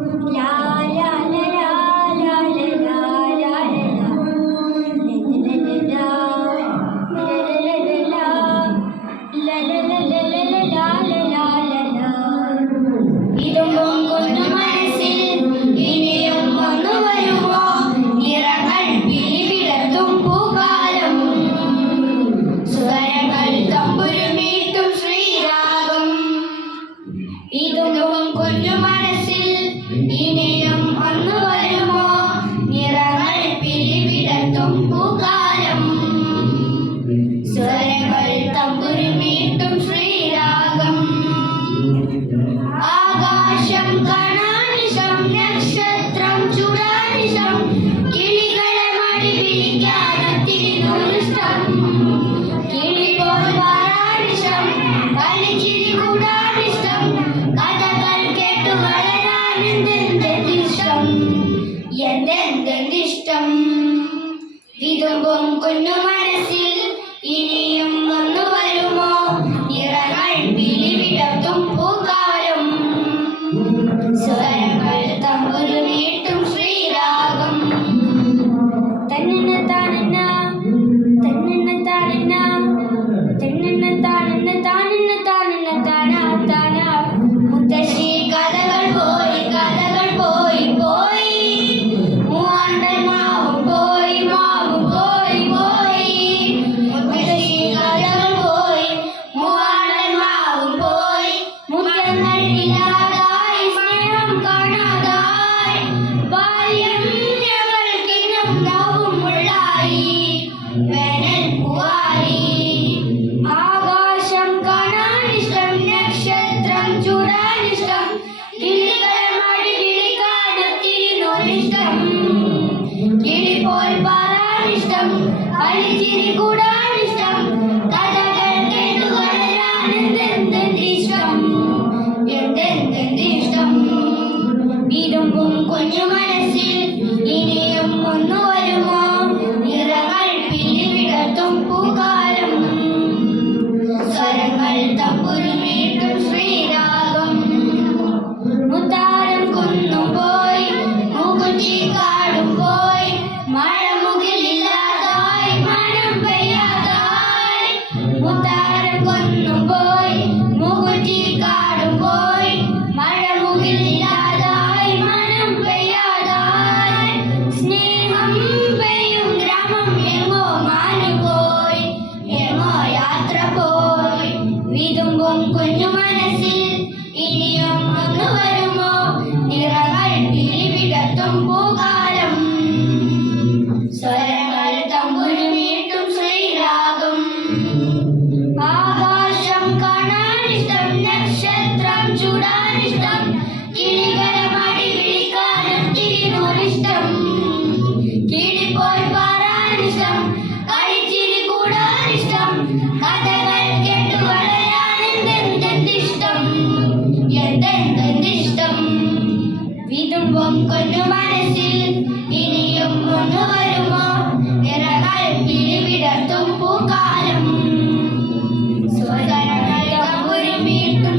la la la la la la ഇതുമ്പും കുഞ്ഞു മനസ്സിൽ ഇനിയും വന്നു വരുമോ? നിറങ്ങൾ പിലിവിടത്തും പൂക്കാലം സ്വരങ്ങൾ തമ്പുരു നീട്ടും ശ്രീരാഗം. തന്നെ താനെന്ന തന്നെ താനെന്ന തന്നെ താനെന്ന താനെന്ന താനെന്ന താനാ താനാ കുഞ്ഞു മനസ്സിൽ ഇനിയും ശ്രീരാഗം. മുത്താരം കുന്നുപോയി മുകുഞ്ചിക്കാ one of. ഇനിയും കൊന്നു മനസ്സിൽ ഇനിയും ഒന്ന് വരുമോ? നിറങ്ങൾ പിടിവിടർത്തും പൂക്കാലം. സ്വതനങ്ങൾ ഒരുമിക്കും